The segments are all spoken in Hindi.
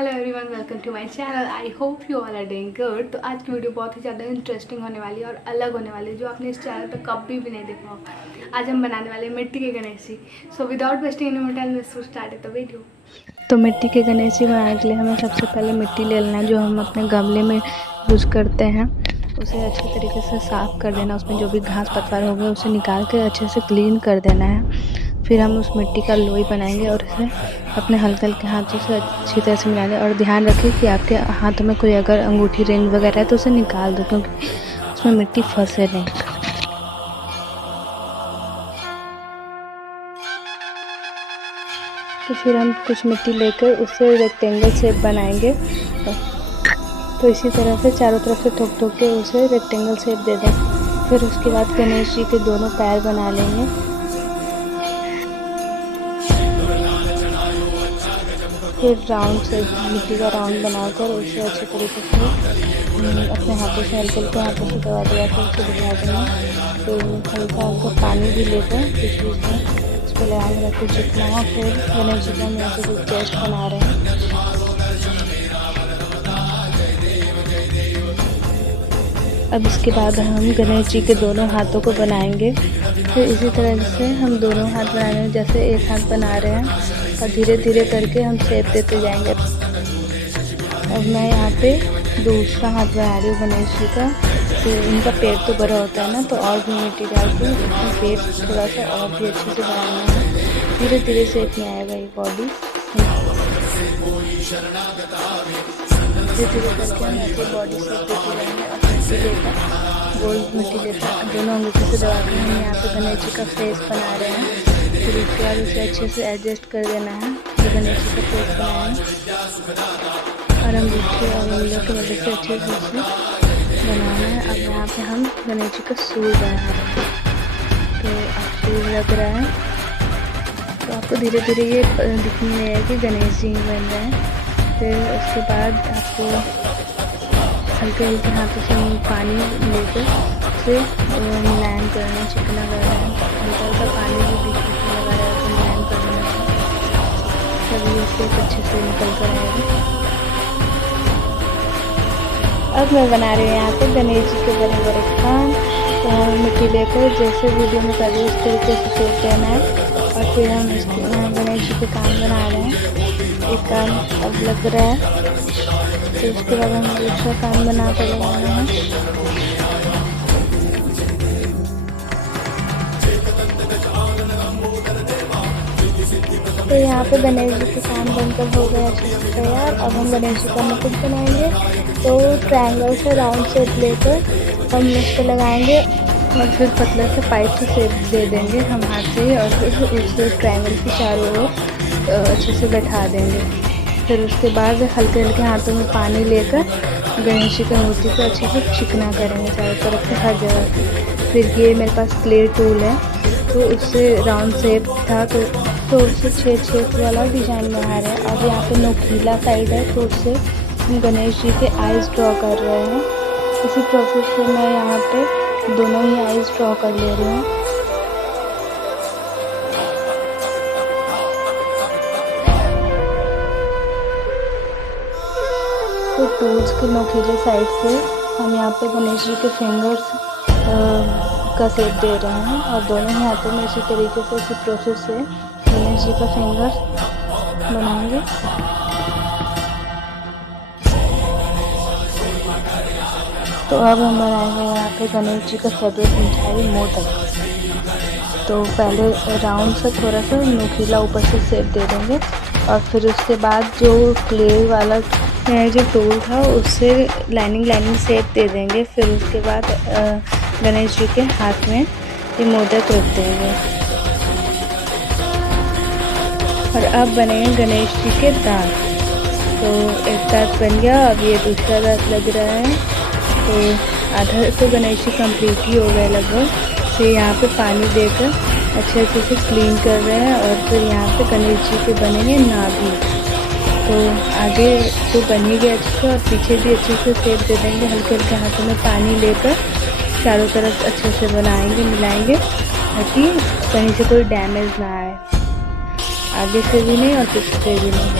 Hello everyone, welcome to my channel. I hope you all are doing good. तो आज की वीडियो बहुत ही ज़्यादा इंटरेस्टिंग होने वाली है और अलग होने वाली है, जो आपने इस चैनल पर कभी भी नहीं देखा होगा। आज हम बनाने वाले हैं मिट्टी के Ganesh ji. So without wasting any more time, let's start the video. तो मिट्टी के गणेश जी बनाने के लिए हमें सबसे पहले मिट्टी ले लेना है, जो हम अपने गमले में यूज़ करते हैं। उसे अच्छे तरीके से साफ़ कर देना, उसमें जो भी घास पतवार हो गया उसे निकाल के अच्छे से क्लीन कर देना है। फिर हम उस मिट्टी का लोई बनाएंगे और इसे अपने हल्के हल्के हाथों से अच्छी तरह से मिलाएंगे। और ध्यान रखें कि आपके हाथ में कोई अगर अंगूठी रिंग वगैरह है तो उसे निकाल दो, क्योंकि उसमें मिट्टी फंसे नहीं। तो फिर हम कुछ मिट्टी लेकर उससे रेक्टेंगल शेप बनाएंगे। तो इसी तरह से चारों तरफ से ठोक ठोक के उसे रेक्टेंगल शेप दे दें। फिर उसके बाद गणेश जी के दोनों पैर बना लेंगे। फिर राउंड से मिट्टी का राउंड बनाकर उसे अच्छे तरीके से अपने हाथों से हल्के हल्के हाथों से दबा दिया कर उसे भिगा देना। फिर हल्का हल्का पानी भी लेकर बीच बीच में उस पर लगाने रख के चिपना। फिर गणेश जी का हम यहाँ पे टेस्ट बना रहे हैं। अब इसके बाद हम गणेश जी के दोनों हाथों को बनाएंगे। फिर इसी तरह से हम दोनों हाथ बनाने में जैसे एक हाथ बना रहे हैं और धीरे धीरे करके हम शेप देते जाएंगे। अब मैं यहाँ पे दूसरा हाथ बना रही हूँ गणेश जी का। तो इनका पेट तो बड़ा होता है ना, तो और भी मिट्टी डाल के इसमें पेट थोड़ा सा और भी अच्छे से बनाना है। धीरे धीरे शेप में आएगा ये बॉडी। धीरे धीरे करके हम ऐसे बॉडी शेप देते जाएंगे। गोल मिट्टी लेकर दोनों अंगूठे से दबा के हम यहाँ पे गणेश जी का फेस बना रहे हैं। फिर उसके बाद उसे अच्छे से एडजस्ट कर देना है। तो गणेश जी का फेस बनाएं और अंगूठे और उंगलियों की वजह से अच्छे से उसे बनाना है। अब यहाँ पे हम गणेश जी का सूर बना रहे हैं। तो अब सूर लग रहा है, तो आपको धीरे धीरे ये दिखने में है कि गणेश जी बन रहे हैं। फिर उसके बाद आपको हल्के हल्के हाथों से पानी लेकर उसे मुलायम करना, चिकना करना है। हल्का हल्का पानी भी बीच बीच में लगा रहा है, तो मुलायम करना है। तभी उससे अच्छे से निकल कर आएगा। अब मैं बना रही हूँ यहाँ पे गणेश जी के बड़े बड़े कान। तो मिट्टी लेकर जैसे वीडियो में कर रही है उस तरीके से शेप देना है। और फिर हम गणेश जी के कान बना रहे हैं। एक कान अब लग रहा है, तो उसके बाद हम दूसरा कान बना कर लगाना है। तो यहाँ पे गणेश जी के कान बनकर हो गया अच्छे से तैयार। अब हम गणेश जी का मुकुट बनाएंगे। तो ट्रायंगल से राउंड शेप लेकर हम उस पर लगाएंगे और फिर पतला से पाइप से शेप दे देंगे हम हाथ से। और फिर उस ट्रायंगल की चारों ओर अच्छे से बैठा देंगे। फिर उसके बाद हल्के हल्के हाथों में पानी लेकर गणेश जी की मूर्ति को अच्छे से चिकना करेंगे चारों तरफ से हर जगह से। फिर ये मेरे पास क्ले टूल है, तो उससे राउंड शेप था तो उससे छेद वाला डिज़ाइन बना रहे हैं। अब यहाँ पे नोकीला साइड है, तो उससे हम गणेश जी के आइज़ ड्रॉ कर रहे हैं। इसी प्रोसेस से मैं यहाँ पे दोनों ही आइज़ ड्रॉ कर ले रही हूँ। तो टूल्स के नोकीले साइड से हम यहाँ पे गणेश जी के फिंगर्स का शेप दे रहे हैं। और दोनों ही हाथों में इसी तरीके से इसी प्रोसेस से गणेश जी का फिंगर्स बनाएंगे। तो अब हम बनाएंगे यहाँ पे गणेश जी का फेवरेट मिठाई मोदक। तो पहले राउंड से थोड़ा सा नोकीला ऊपर से शेप दे देंगे। और फिर उसके बाद जो क्ले वाला जो टूल था उससे लाइनिंग शेप दे देंगे। फिर उसके बाद गणेश जी के हाथ में ये मोदक रख देंगे। और अब बनेंगे गणेश जी के दांत। तो एक दांत बन गया, अब ये दूसरा दांत लग रहा है। तो आधा तो गणेश जी कंप्लीट ही हो गए लगभग। तो यहाँ पे पानी देकर अच्छे से क्लीन कर रहे हैं। और फिर यहाँ पे गणेश जी के बनेंगे नाभि। तो आगे तो बन ही गया अच्छे से, और पीछे भी अच्छे से शेप दे देंगे। हल्के हल्के हाथों में पानी लेकर चारों तरफ अच्छे से बनाएंगे, मिलाएंगे, ताकि कहीं से कोई डैमेज ना आए, आगे से भी नहीं और पीछे से भी नहीं।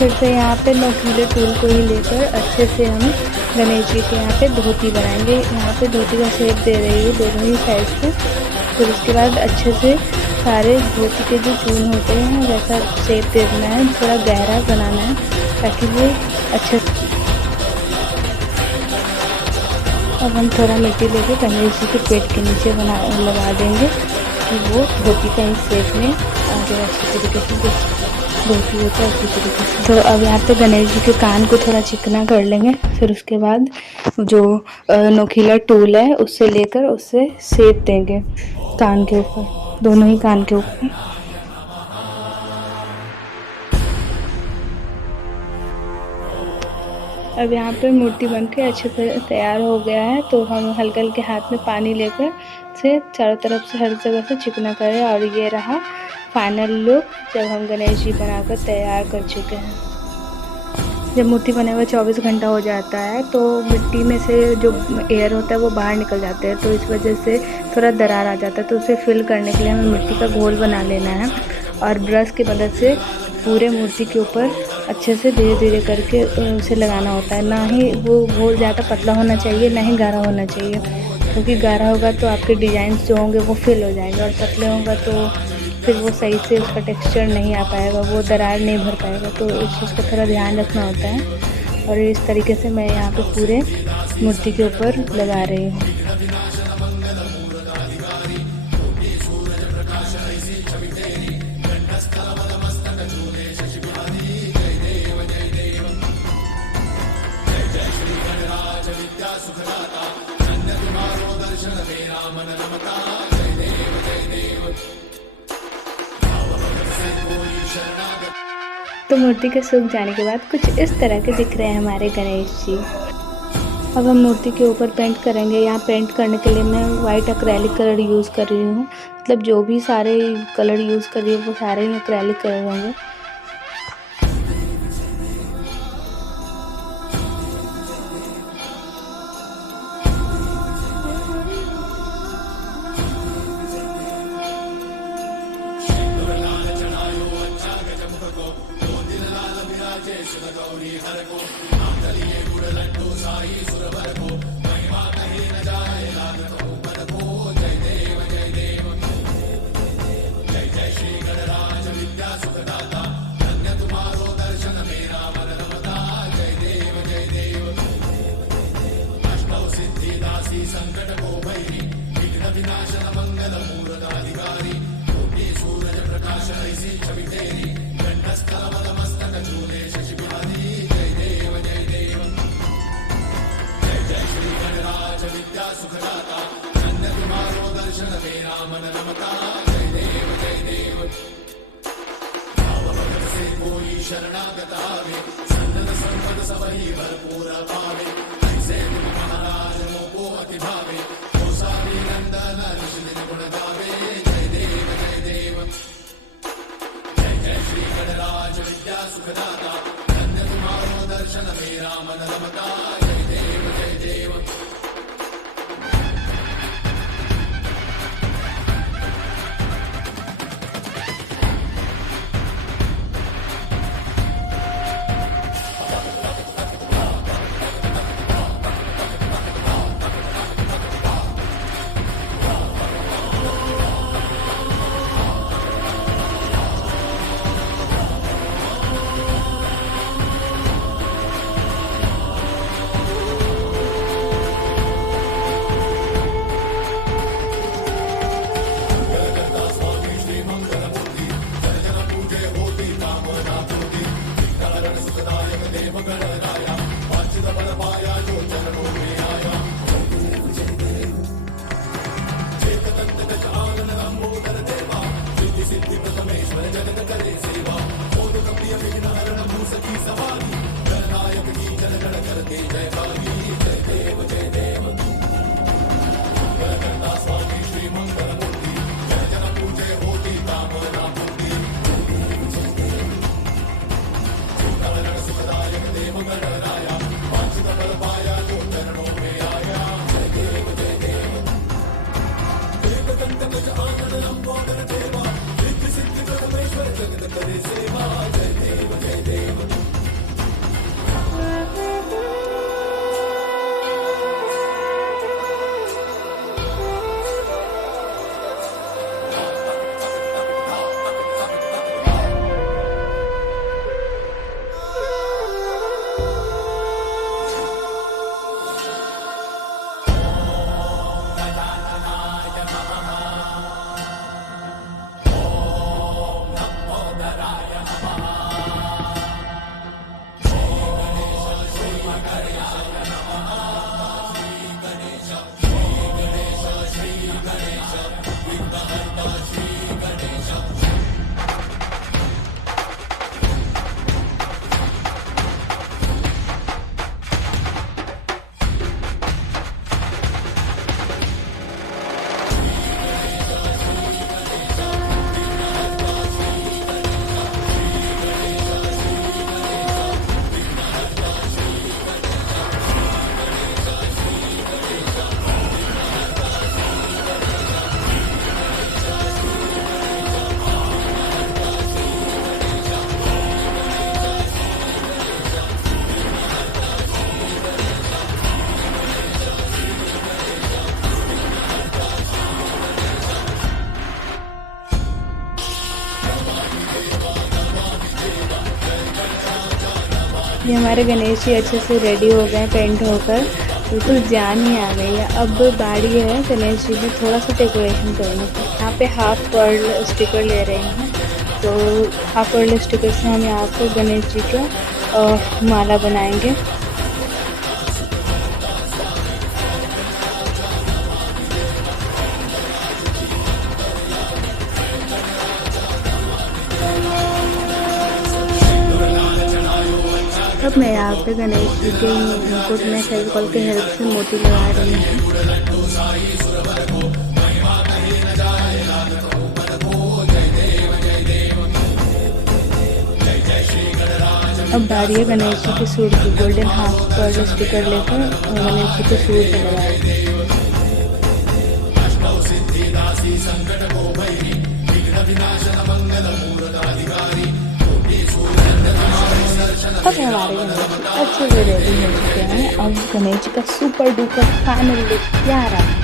फिर से यहाँ पे नोकीले टूल को ही लेकर अच्छे से हम गणेश जी के यहाँ पे धोती बनाएंगे। यहाँ पे धोती का शेप दे रही है दोनों ही साइड से। फिर उसके बाद अच्छे से सारे धोती के जो चून होते हैं वैसा शेप दे देना है, थोड़ा गहरा बनाना है ताकि वो अच्छे से। अब हम थोड़ा मिट्टी लेके गणेश जी के पेट के नीचे लगा देंगे कि वो धोती का ही शेप में आगे अच्छी तरीके से धोती होता है अच्छी तरीके से। तो अब यहाँ पे गणेश जी के कान को थोड़ा चिकना कर लेंगे। फिर उसके बाद जो नोकीला टूल है उससे लेकर उससे शेप देंगे कान के ऊपर, दोनों ही कान के ऊपर। अब यहाँ पे मूर्ति बनके अच्छे से तैयार हो गया है। तो हम हल्के हल्के हाथ में पानी लेकर से चारों तरफ से हर जगह से चिकना करें। और ये रहा फाइनल लुक जब हम गणेश जी बनाकर तैयार कर चुके हैं। जब मूर्ति बने हुए 24 घंटा हो जाता है तो मिट्टी में से जो एयर होता है वो बाहर निकल जाते हैं, तो इस वजह से थोड़ा दरार आ जाता है। तो उसे फिल करने के लिए हमें मिट्टी का घोल बना लेना है और ब्रश की मदद से पूरे मूर्ति के ऊपर अच्छे से धीरे धीरे करके उसे लगाना होता है। ना ही वो घोल ज़्यादा पतला होना चाहिए, ना ही गाढ़ा होना चाहिए, क्योंकि गाढ़ा होगा तो आपके डिज़ाइंस जो होंगे वो फिल हो जाएंगे और पतले होगा तो फिर वो सही से उसका टेक्सचर नहीं आ पाएगा, वो दरार नहीं भर पाएगा। तो इस चीज़ का थोड़ा ध्यान रखना होता है। और इस तरीके से मैं यहाँ पे पूरे मूर्ति के ऊपर लगा रही हूँ। तो मूर्ति के सूख जाने के बाद कुछ इस तरह के दिख रहे हैं हमारे गणेश जी। अब हम मूर्ति के ऊपर पेंट करेंगे। यहाँ पेंट करने के लिए मैं वाइट एक्रेलिक कलर यूज़ कर रही हूँ। मतलब जो भी सारे कलर यूज़ कर रही हूँ वो सारे ही एक्रेलिक कलर होंगे। ये हमारे गणेश जी अच्छे से रेडी हो गए पेंट होकर, बिल्कुल जान ही आ गई है। अब बारी है गणेश जी में थोड़ा सा डेकोरेशन करने की। यहाँ पे हाफ पर्ल स्टिकर ले रहे हैं, तो हाफ पर्ल स्टिकर से हम यहाँ पे गणेश जी का माला बनाएंगे। अब मैं यहाँ पे गणेश जी के मुकुट में फेविकॉल के हेल्प से मोती लगा रही हूँ। अब बारी है गणेश जी के सूट की। गोल्डन हाफ पर्ल स्टिकर लेकर गणेश जी के सूट पे लगाएंगे। अब हमारे गणेश जी अच्छे से रेडी हो चुके हैं। अब गणेश जी का सुपर डुपर फाइनल लुक क्या रहा।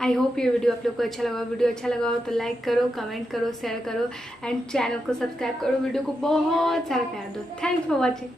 आई होप ये वीडियो आप लोग को अच्छा लगा। वीडियो अच्छा लगा हो तो लाइक करो, कमेंट करो, शेयर करो एंड चैनल को सब्सक्राइब करो। वीडियो को बहुत सारा प्यार दो। Thanks for watching.